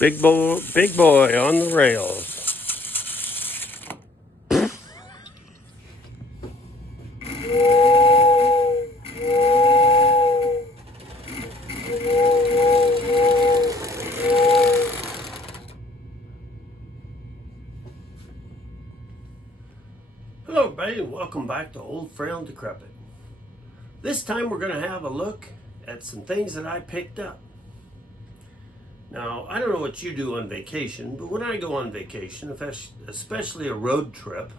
Big boy on the rails. Hello everybody and welcome back to Old Frail and Decrepit. This time we're going to have a look at some things that I picked up. Now, I don't know what you do on vacation, but when I go on vacation, especially a road trip,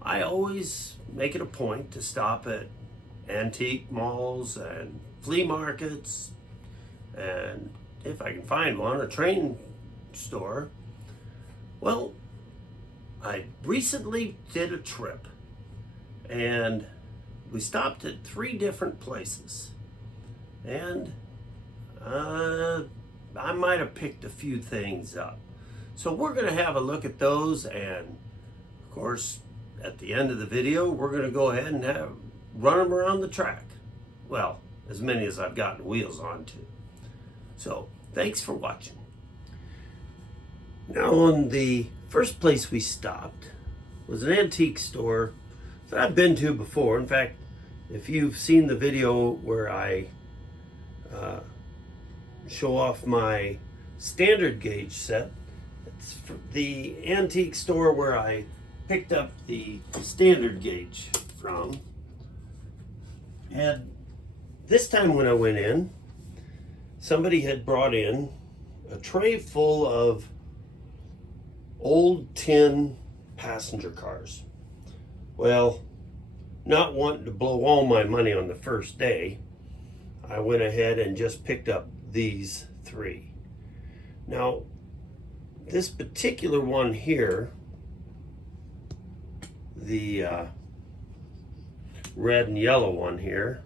I always make it a point to stop at antique malls and flea markets, and if I can find one, a train store. Well, I recently did a trip, and we stopped at 3 different places, and I might have picked a few things up. So we're going to have a look at those, and of course, at the end of the video, we're going to go ahead and run them around the track. Well, as many as I've gotten wheels onto. So, thanks for watching. Now, on the first place we stopped was an antique store that I've been to before. In fact, if you've seen the video where I show off my standard gauge set, it's the antique store where I picked up the standard gauge from. And this time when I went in, somebody had brought in a tray full of old tin passenger cars. Well, not wanting to blow all my money on the first day, I went ahead and just picked up these 3. Now, this particular one here, the red and yellow one here,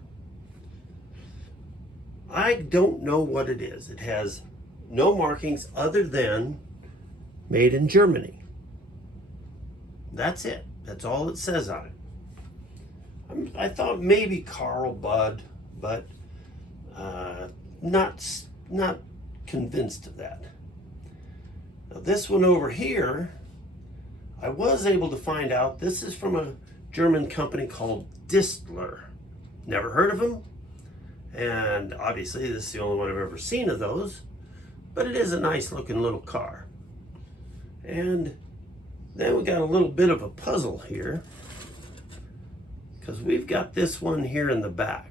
I don't know what it is. It has no markings other than made in Germany. That's it. That's all it says on it. I thought maybe Carl Budd, but not convinced of that. Now this one over here, I was able to find out this is from a German company called Distler. Never heard of them, and obviously this is the only one I've ever seen of those, but it is a nice looking little car. And then we got a little bit of a puzzle here, because we've got this one here in the back.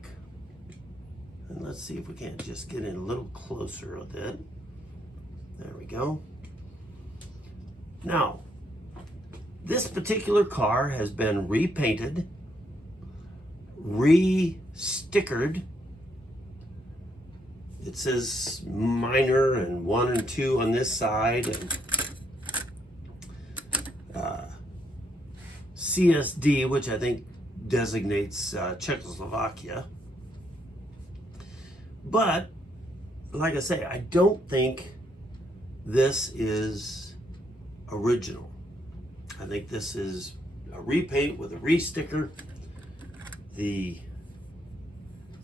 And let's see if we can't just get in a little closer with it. There we go. Now, this particular car has been repainted, re-stickered. It says minor and 1 and 2 on this side, and CSD, which I think designates Czechoslovakia. But, like I say, I don't think this is original. I think this is a repaint with a re-sticker. It's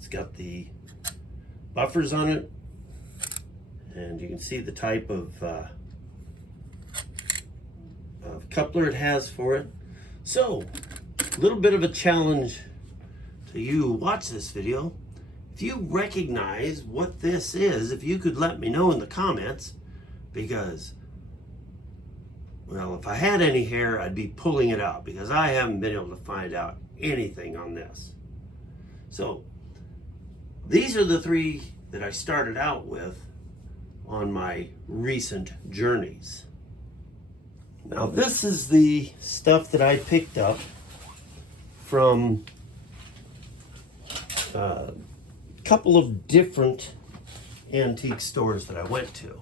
got the buffers on it, and you can see the type of coupler it has for it. So, a little bit of a challenge to you who watch this video. If you recognize what this is, if you could let me know in the comments, because, well, if I had any hair, I'd be pulling it out, because I haven't been able to find out anything on this. So, these are the 3 that I started out with on my recent journeys. Now, this is the stuff that I picked up from a couple of different antique stores that I went to.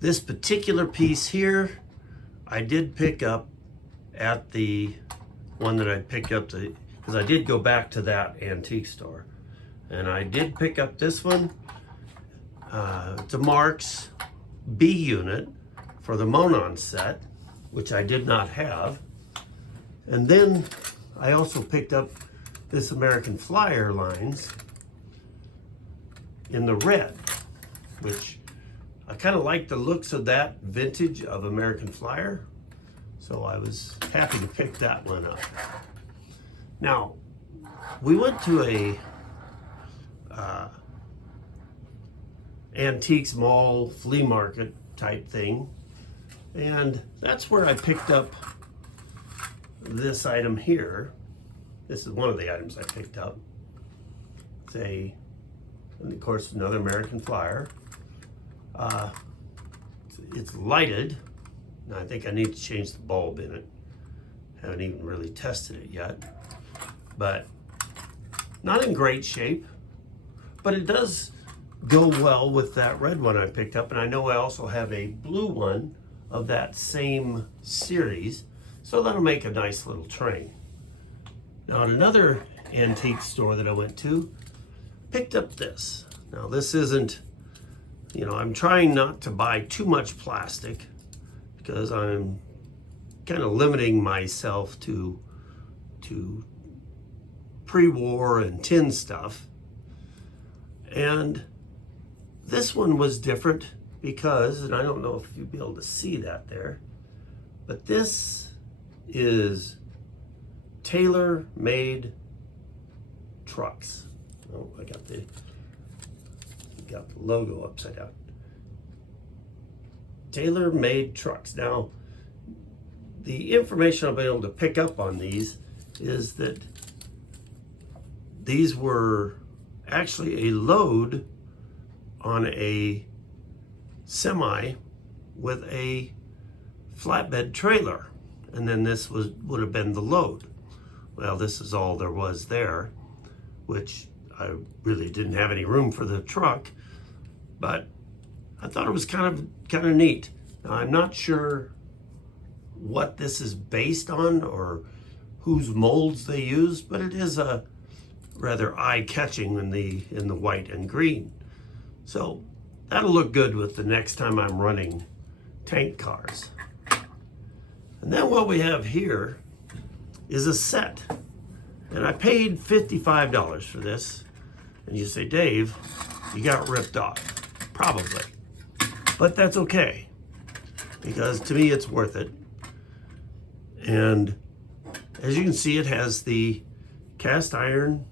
This particular piece here, I did pick up at the one that I picked up, because I did go back to that antique store, and I did pick up this one. It's a Marx B unit for the Monon set, which I did not have. And then I also picked up this American Flyer lines in the red, which I kind of like the looks of that vintage of American Flyer. So I was happy to pick that one up. Now, we went to a antiques mall, flea market type thing, and that's where I picked up this item here. This is one of the items I picked up. And of course, another American Flyer. It's lighted. Now, I think I need to change the bulb in it. Haven't even really tested it yet. But not in great shape. But it does go well with that red one I picked up. And I know I also have a blue one of that same series. So that'll make a nice little train. Now, at another antique store that I went to, picked up this. Now, this isn't, I'm trying not to buy too much plastic because I'm kind of limiting myself to pre-war and tin stuff. And this one was different because, and I don't know if you'll be able to see that there, but this is tailor-made trucks. Oh, I got the logo upside down. Tailor-made trucks. Now, the information I'll be able to pick up on these is that these were actually a load on a semi with a flatbed trailer, and then this would have been the load. Well, this is all there was there, which I really didn't have any room for the truck, but I thought it was kind of neat. Now, I'm not sure what this is based on or whose molds they use, but it is a rather eye-catching in the white and green. So that'll look good with the next time I'm running tank cars. And then what we have here is a set. And I paid $55 for this. And you say, Dave, you got ripped off. Probably. But that's okay. Because to me, it's worth it. And as you can see, it has the cast iron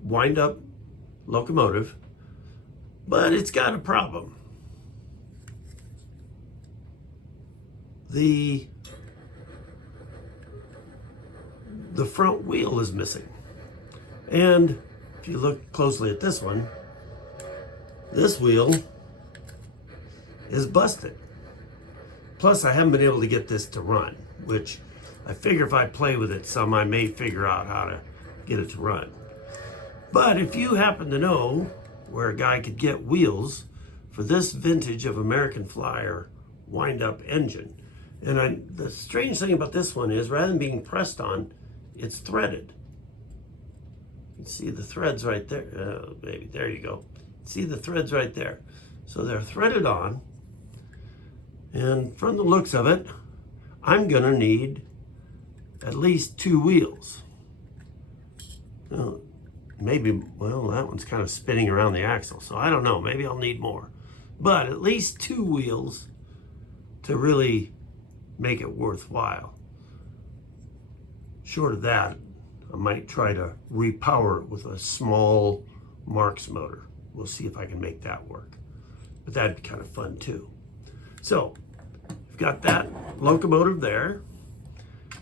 wind-up locomotive. But it's got a problem. The front wheel is missing. And if you look closely at this one, this wheel is busted. Plus, I haven't been able to get this to run, which I figure if I play with it some, I may figure out how to get it to run. But if you happen to know where a guy could get wheels for this vintage of American Flyer wind-up engine, and the strange thing about this one is, rather than being pressed on, it's threaded. You can see the threads right there. Oh, baby, there you go. See the threads right there. So they're threaded on. And from the looks of it, I'm gonna need at least 2 wheels. Maybe, well, that one's kind of spinning around the axle, so I don't know, maybe I'll need more. But at least 2 wheels to really make it worthwhile. Short of that, I might try to repower it with a small Marx motor. We'll see if I can make that work. But that'd be kind of fun too. So, we've got that locomotive there.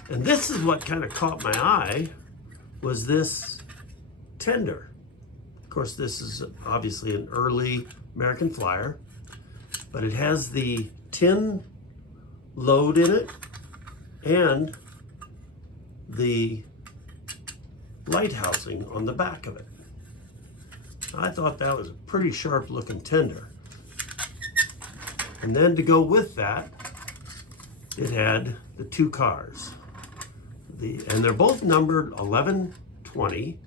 And this is what kind of caught my eye, was this tender. Of course, this is obviously an early American Flyer, but it has the tin load in it and the light housing on the back of it. I thought that was a pretty sharp looking tender. And then to go with that, it had the 2 cars. And they're both numbered 1120,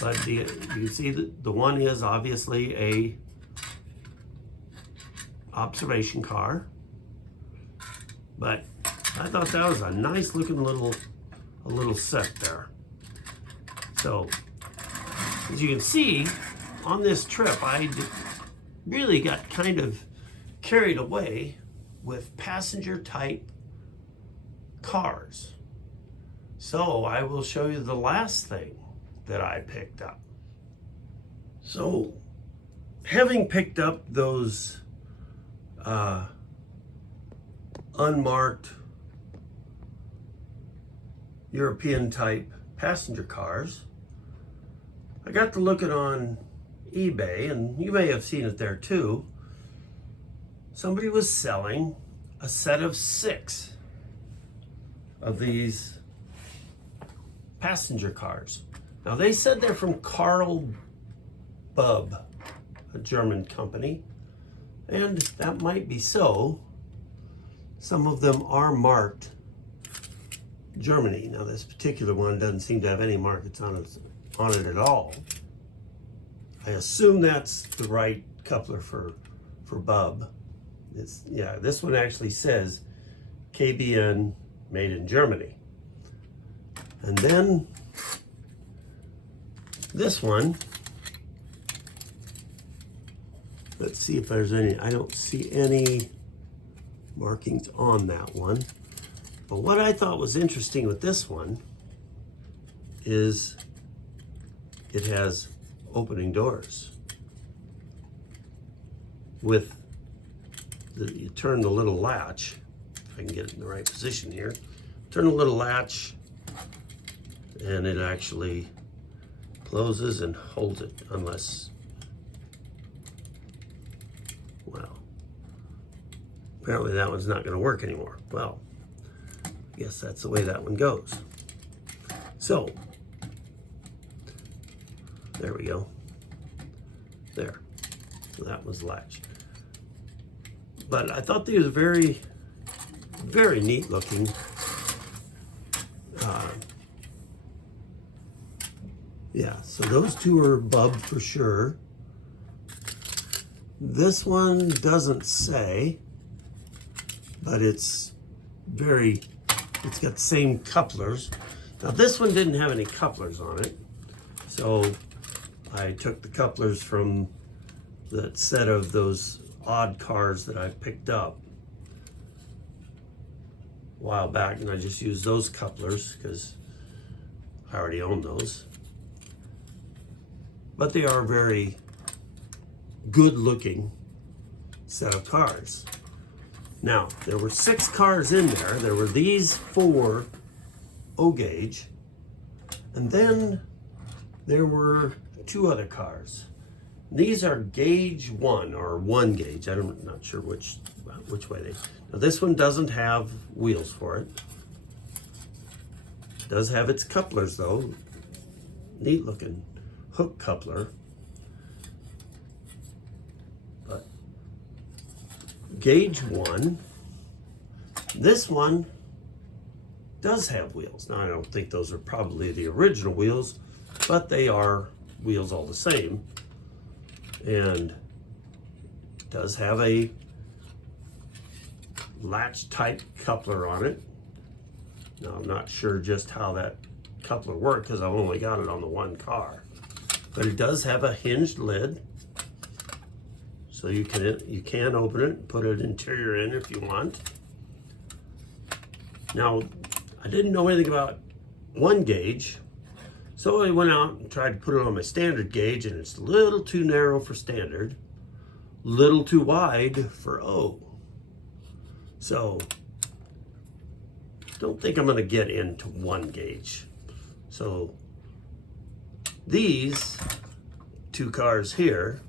but you can see that the one is obviously a observation car. But I thought that was a nice looking little set there. So As you can see, on this trip, I really got kind of carried away with passenger type cars. So I will show you the last thing that I picked up. So having picked up those unmarked European type passenger cars, I got to look at on eBay, and you may have seen it there too. Somebody was selling a set of 6 of these passenger cars. Now they said they're from Carl Bub, a German company, and that might be so. Some of them are marked Germany. Now this particular one doesn't seem to have any markets on it at all. I assume that's the right coupler for Bub. This one actually says KBN made in Germany. And then this one, let's see if there's any. I don't see any markings on that one. But what I thought was interesting with this one is it has opening doors. With you turn the little latch, if I can get it in the right position here, turn the little latch and it actually closes and holds it, unless, well, apparently that one's not going to work anymore. Well, I guess that's the way that one goes. So, there we go. There. So that was latched. But I thought these were very, very neat looking. Yeah, so those two are Bub for sure. This one doesn't say, but it's got the same couplers. Now this one didn't have any couplers on it, so I took the couplers from that set of those odd cars that I picked up a while back, and I just used those couplers because I already own those. But they are a very good looking set of cars. Now, there were 6 cars in there. There were these 4 O gauge, and then there were 2 other cars. These are gauge 1 or 1 gauge. I'm not sure which way they. Now this one doesn't have wheels for it. It does have its couplers though. Neat looking hook coupler. But gauge 1. This one does have wheels. Now I don't think those are probably the original wheels, but they are wheels all the same. And does have a latch type coupler on it. Now I'm not sure just how that coupler works because I've only got it on the one car. But it does have a hinged lid, so you can open it and put an interior in if you want. Now I didn't know anything about 1 gauge, so I went out and tried to put it on my standard gauge, and it's a little too narrow for standard, little too wide for O. So don't think I'm going to get into 1 gauge. So these 2 cars here,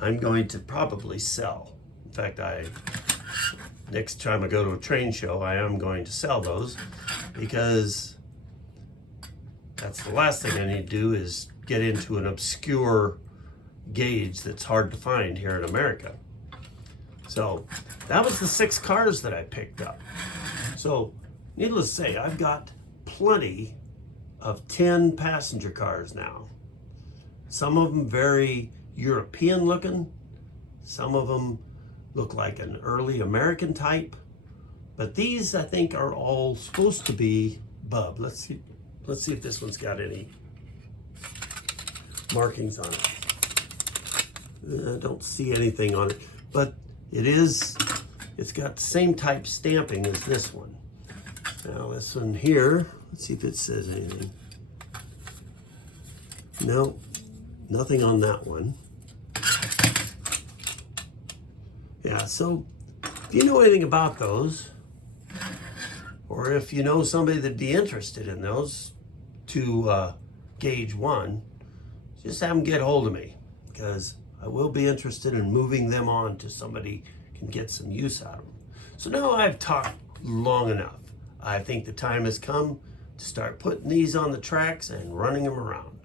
I'm going to probably sell. In fact, next time I go to a train show, I am going to sell those, because that's the last thing I need to do is get into an obscure gauge that's hard to find here in America. So that was the 6 cars that I picked up. So needless to say, I've got plenty of 10 passenger cars now. Some of them very European looking. Some of them look like an early American type. But these, I think, are all supposed to be Bub. Let's see if this one's got any markings on it. I don't see anything on it, but it's got the same type stamping as this one. Now this one here, let's see if it says anything. No, nothing on that one. Yeah, so if you know anything about those, or if you know somebody that'd be interested in those to gauge 1, just have them get hold of me, because I will be interested in moving them on to somebody can get some use out of them. So now I've talked long enough. I think the time has come to start putting these on the tracks and running them around.